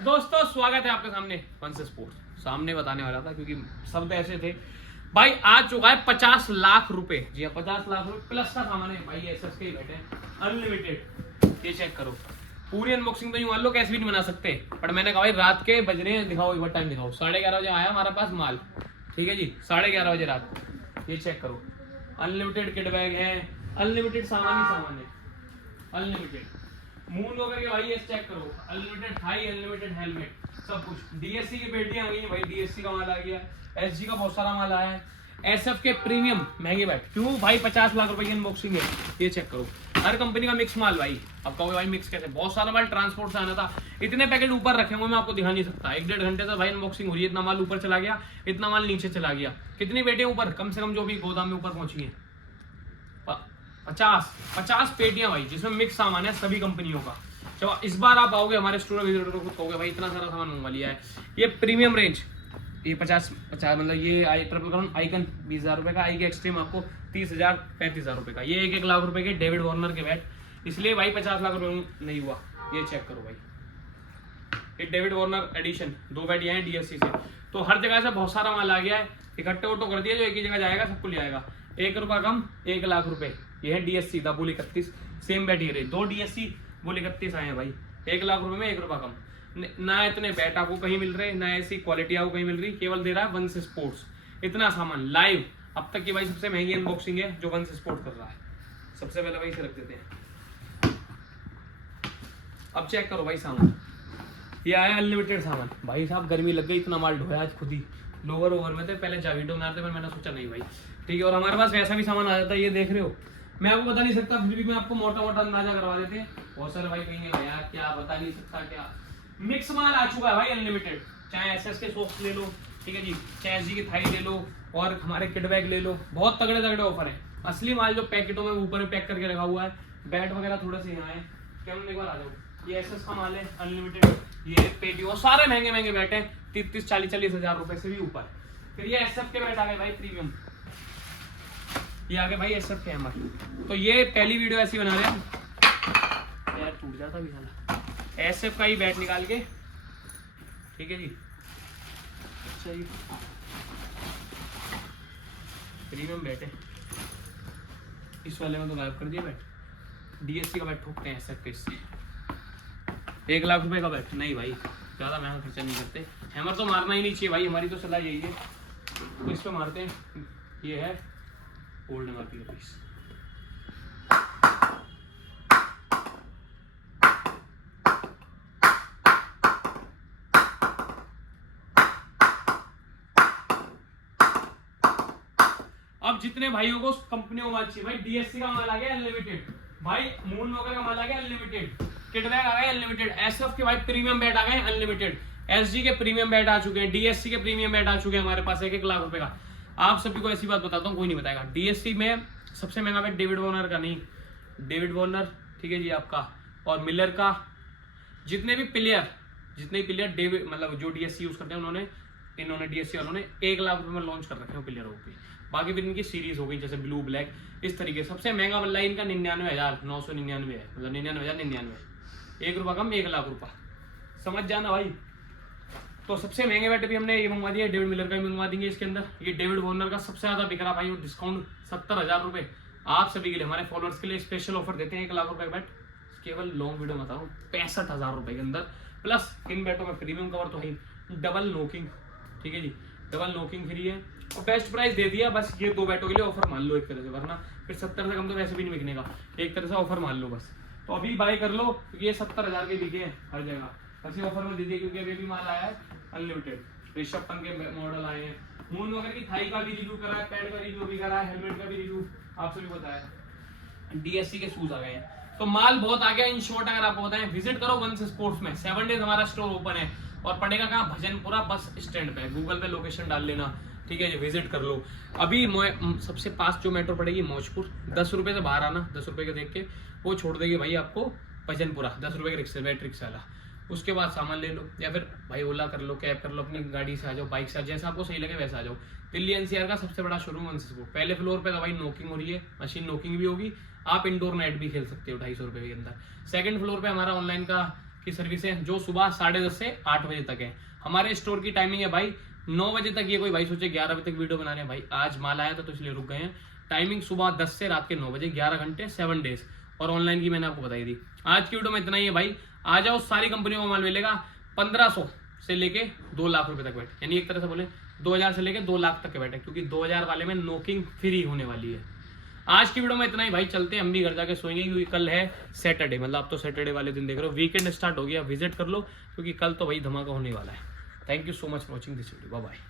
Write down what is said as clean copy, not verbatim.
दोस्तों स्वागत है आपके सामने वंश स्पोर्ट्स। सामने बताने वाला था क्योंकि शब्द ऐसे थे भाई। आ चुका है 50 लाख रुपए। जी हाँ, 50 लाख रुपए प्लस का सामान है भाई। एसएस के ही बैठे अनलिमिटेड। ये चेक करो। पूरी अनबॉक्सिंग तो यूं मान लो कैसे भी नहीं बना सकते, बट मैंने कहा भाई रात के बज रहे हैं, दिखाओ एक बार टाइम दिखाओ। 11:30 बजे आया हमारे पास माल। ठीक है जी, 11:30 बजे रात। ये चेक करो, अनलिमिटेड किट बैग है, अनलिमिटेड सामान ही सामान है, अनलिमिटेड मून वगैरह के भाई। ये चेक करो, अनलिमिटेड थाई, अनलिमिटेड हेलमेट, सब कुछ। डीएससी की पेटियां आ गई भाई, डीएससी का माल आ गया, एसजी का बहुत सारा माल आया है, एसएफ के प्रीमियम महंगे बैट। क्यों भाई 50 लाख रुपए की अनबॉक्सिंग है। ये चेक करो, हर कंपनी का मिक्स माल भाई। अब कहोगे भाई मिक्स कैसे, बहुत सारा माल ट्रांसपोर्ट से आना था। इतने पैकेट ऊपर रखे हुए मैं आपको दिखा नहीं सकता। 1-1.5 घंटे से भाई अनबॉक्सिंग हो रही है। इतना माल ऊपर चला गया, इतना माल नीचे चला गया। कितनी पेटियां ऊपर, कम से कम जो भी गोदाम में ऊपर पहुंची है 50 पेटियां भाई, जिसमें मिक्स सामान है सभी कंपनियों का। जब इस बार आप आओगे हमारे स्टोर विजिटर को, कहोगे भाई इतना सारा सामान मंगवा लिया है। ये प्रीमियम रेंज, ये 50 मतलब ये ट्रिपल क्राउन आइकन 20,000 रुपए का, आई के एक्सट्रीम आपको 30,000 35,000 रुपए का। ये 1-1 लाख रुपए के डेविड वार्नर के बैट, इसलिए भाई 50 लाख रुपए नहीं हुआ। ये चेक करो भाई, ये डेविड वार्नर एडिशन 2 बैट ये हैं डीएससी से। तो हर जगह से बहुत सारा माल आ गया है, इकट्ठे ऑटो कर दिया, जो एक ही जगह जाएगा सबको ले आएगा। 1 रुपया कम 1 लाख रुपए। ये है डीएससी दा बुल 31 सेम बैट। ये रहे 2 डीएससी बुल 31 आए हैं भाई। 1 लाख रुपए में 1 रुपया कम। ना इतने बैट आपको कहीं मिल रहे, ना ऐसी क्वालिटी आपको कहीं मिल रही। केवल दे रहा है वंश स्पोर्ट्स। इतना सामान लाइव अब तक की भाई सबसे महंगी अनबॉक्सिंग है जो वंश स्पोर्ट्स कर रहा है। सबसे पहले भाई से रख देते हैं। अब चेक करो भाई सामान, ये आया अनलिमिटेड सामान। भाई साहब गर्मी लग गई, इतना माल ढोया आज खुद ही। लोअर ओवर में थे, पहले जावीडो में आते, पर मैंने सोचा नहीं भाई ठीक है। और हमारे पास वैसा भी सामान आ जाता है, ये देख रहे हो। मैं आपको बता नहीं सकता, फिर भी मैं आपको मोटा मोटा अंदाजा करवा देते हैं। बहुत सारे भाई कहेंगे भैया क्या बता नहीं सकता क्या। मिक्स माल आ चुका है भाई अनलिमिटेड। चाहे एसएस के सॉक्स ले लो, ठीक है जी, चाहे एसजी की थाई ले लो, और हमारे किट बैग ले लो। बहुत तगड़े तगड़े ऑफर है। असली माल जो पैकेटों में ऊपर में पैक करके रखा हुआ है। बैट वगैरह थोड़े से यहाँ है। कैमरा एक बार आ जाओ। ये एसएस का माल है अनलिमिटेड। ये पेटी और सारे महंगे महंगे बैट है, 30-40 हजार रुपए से भी ऊपर। फिर ये एसएफ के बैट आ गए भाई प्रीमियम। ये आगे भाई एसएफ के हमारे। तो ये पहली वीडियो ऐसी बना रहे हैं यार, टूट जाता भी साला। एसएफ का ही बैट निकाल के, ठीक है जी। अच्छा जी, प्रीमियम बैट है। इस वाले में तो गायब कर दिया बैट। डीएससी का बैट ठोकते हैं एसएफ के इससे। 1 लाख रुपए का बैट नहीं भाई, ज़्यादा महंगा खर्चा नहीं करते। हैमर तो मारना ही नहीं चाहिए भाई, हमारी तो सलाह यही है। तो इस पे मारते हैं। ये है ओल्ड एमआरपी का पीस। अब जितने भाइयों को कंपनियों को माल चाहिए भाई, डीएससी का माल आ गया अनलिमिटेड भाई, मून वगैरह का माल आ गया अनलिमिटेड, किट बैग आ गए अनलिमिटेड, एसएफ के भाई प्रीमियम बैट आ गए अनलिमिटेड, एसजी के प्रीमियम बैट आ चुके हैं, डीएससी के प्रीमियम बैट आ चुके हैं हमारे पास 1-1 लाख रुपए का। आप सभी को ऐसी बात बताता हूँ, कोई नहीं बताएगा। डीएससी में सबसे महंगा बैट डेविड वार्नर का, नहीं डेविड वार्नर, ठीक है जी आपका, और मिलर का। जितने भी प्लेयर डेविड मतलब जो डीएससी यूज करते हैं इन्होंने डीएससी वालों ने 1 लाख रुपए में लॉन्च कर रखे हैं प्लेयरों के। बाकी फिर इनकी सीरीज हो गई जैसे ब्लू ब्लैक, इस तरीके। सबसे महंगा बल्ला इनका 99,999 है, मतलब 99,099। 1 रुपया कम 1 लाख रुपया, समझ जाना भाई। तो सबसे महंगे बैट भी हमने ये मंगवा दिया, डेविड मिलर का भी मंगवा देंगे इसके अंदर। ये डेविड वार्नर का सबसे ज्यादा बिक रहा भाई, डिस्काउंट 70,000 रुपए आप सभी के लिए, हमारे फॉलोअर्स के लिए स्पेशल ऑफर देते हैं। 1 लाख रुपए का बैट केवल लॉन्ग वीडियो में बता रहा हूँ 65,000 रुपए के अंदर। प्लस इन बैटों में प्रीमियम कवर तो है, डबल नोकिंग, ठीक है जी, डबल नोकिंग फ्री है, और बेस्ट प्राइस दे दिया। बस ये 2 बैटों के लिए ऑफर मान लो एक तरह से, वरना फिर 70 से कम तो वैसे भी नहीं बिकने का। एक तरह से ऑफर मान लो बस। तो अभी बाय कर लो, क्योंकि ये 70,000 के बिके हैं हर जगह। बस ऑफर में दे दिए, क्योंकि अभी भी माल आया है अनलिमिटेड। ऋषभ पंत के मॉडल आए हैं, मून वगैरह की थाई का भी रिव्यू करा है, पैड का रिव्यू भी करा है, हेलमेट का भी रिव्यू आप सभी बताया। डीएससी के शूज आ गए हैं, तो माल बहुत आ गया। इन शॉर्ट अगर आपको बताएं, विजिट करो वंश स्पोर्ट्स में। 7 डेज हमारा स्टोर ओपन है, और पड़ेगा कहाँ, भजनपुरा बस स्टैंड पे। गूगल पे लोकेशन डाल लेना, ठीक है जी, विजिट कर लो। अभी सबसे पास जो मेट्रो पड़ेगी मौजपुर, 10 रुपए से बाहर आना, 10 रुपए के देख के वो छोड़ देगी भाई आपको भजनपुरा, 10 रुपए के रिक्शा, बैटरी रिक्शा वाला। उसके बाद सामान ले लो, या फिर भाई ओला कर लो, कैब कर लो, अपनी गाड़ी से आ जाओ, बाइक से आ, जैसा आपको सही लगे वैसा आ जाओ। दिल्ली एनसीआर का सबसे बड़ा शोरूम वंश स्पोर्ट। पहले फ्लोर पे दवाई नोकिंग हो रही है, मशीन नोकिंग भी होगी। आप इंडोर नेट भी खेल सकते हो 250 रुपए के अंदर। सेकंड फ्लोर पे हमारा ऑनलाइन का की सर्विस है जो सुबह 10:30 से 8 बजे तक है। हमारे स्टोर की टाइमिंग है भाई 9 बजे तक। ये कोई भाई सोचे 11 बजे तक वीडियो बना रहे हैं, भाई आज माल आया था तो इसलिए रुक गए हैं। टाइमिंग सुबह 10 से रात के 9 बजे, 11 घंटे 7 डेज। और ऑनलाइन की मैंने आपको बताई थी। आज की वीडियो में इतना ही है भाई। आ जाओ, सारी कंपनियों का माल मिलेगा 1500 से लेके 2 लाख रुपए तक बैठ, यानी एक तरह से बोले 2000 से लेके 2 लाख तक के बैठे, क्योंकि 2000 वाले में नोकिंग फ्री होने वाली है। आज की वीडियो में इतना ही भाई। चलते हैं, हम भी घर जाके सोएंगे, क्योंकि कल है सैटरडे, मतलब आप तो सैटरडे वाले दिन देख रहे हो, वीकेंड स्टार्ट हो गया। विजिट कर लो, क्योंकि कल तो भाई धमाका होने वाला है। Thank you so much for watching this video. Bye bye.